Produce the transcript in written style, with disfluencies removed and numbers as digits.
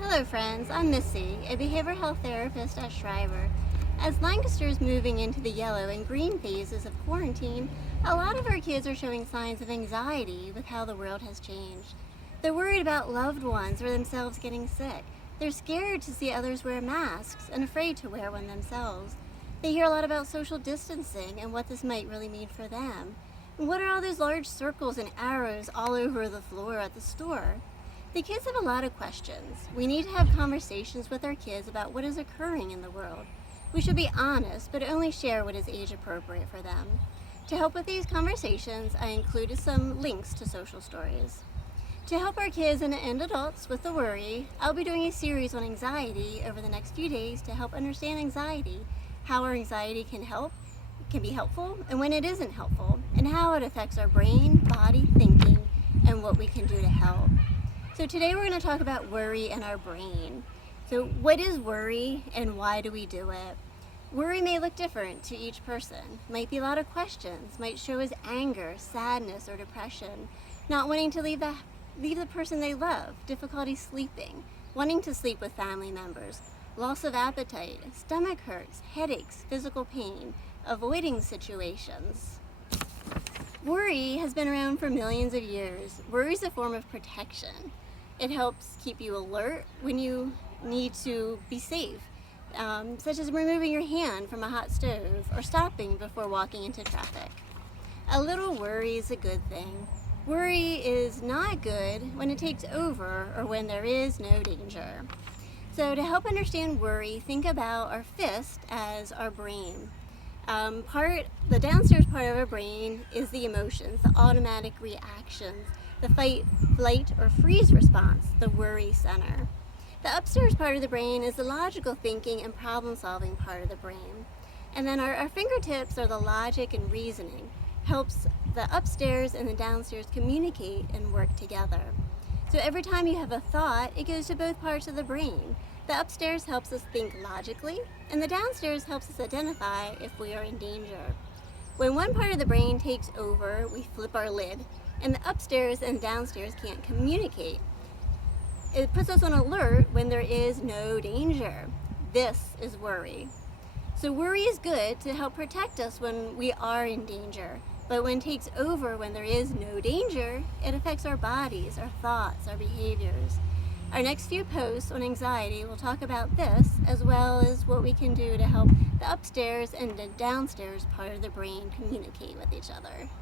Hello friends, I'm Missy, a behavioral health therapist at Schreiber. As Lancaster is moving into the yellow and green phases of quarantine, a lot of our kids are showing signs of anxiety with how the world has changed. They're worried about loved ones or themselves getting sick. They're scared to see others wear masks and afraid to wear one themselves. They hear a lot about social distancing and what this might really mean for them. And what are all those large circles and arrows all over the floor at the store? The kids have a lot of questions. We need to have conversations with our kids about what is occurring in the world. We should be honest, but only share what is age appropriate for them. To help with these conversations, I included some links to social stories. To help our kids and adults with the worry, I'll be doing a series on anxiety over the next few days to help understand anxiety, how our anxiety can be helpful, and when it isn't helpful, and how it affects our brain, body, thinking, and what we can do to help. So today we're going to talk about worry and our brain. So what is worry and why do we do it? Worry may look different to each person. Might be a lot of questions, might show as anger, sadness, or depression, not wanting to leave the person they love, difficulty sleeping, wanting to sleep with family members, loss of appetite, stomach hurts, headaches, physical pain, avoiding situations. Worry has been around for millions of years. Worry is a form of protection. It helps keep you alert when you need to be safe, such as removing your hand from a hot stove or stopping before walking into traffic. A little worry is a good thing. Worry is not good when it takes over or when there is no danger. So to help understand worry, think about our fist as our brain. The downstairs part of our brain is the emotions, the automatic reactions, the fight, flight, or freeze response, the worry center. The upstairs part of the brain is the logical thinking and problem-solving part of the brain. And then our fingertips are the logic and reasoning, helps the upstairs and the downstairs communicate and work together. So every time you have a thought, it goes to both parts of the brain. The upstairs helps us think logically, and the downstairs helps us identify if we are in danger. When one part of the brain takes over, we flip our lid, and the upstairs and downstairs can't communicate. It puts us on alert when there is no danger. This is worry. So worry is good to help protect us when we are in danger, but when it takes over when there is no danger, it affects our bodies, our thoughts, our behaviors. Our next few posts on anxiety will talk about this, as well as what we can do to help the upstairs and the downstairs part of the brain communicate with each other.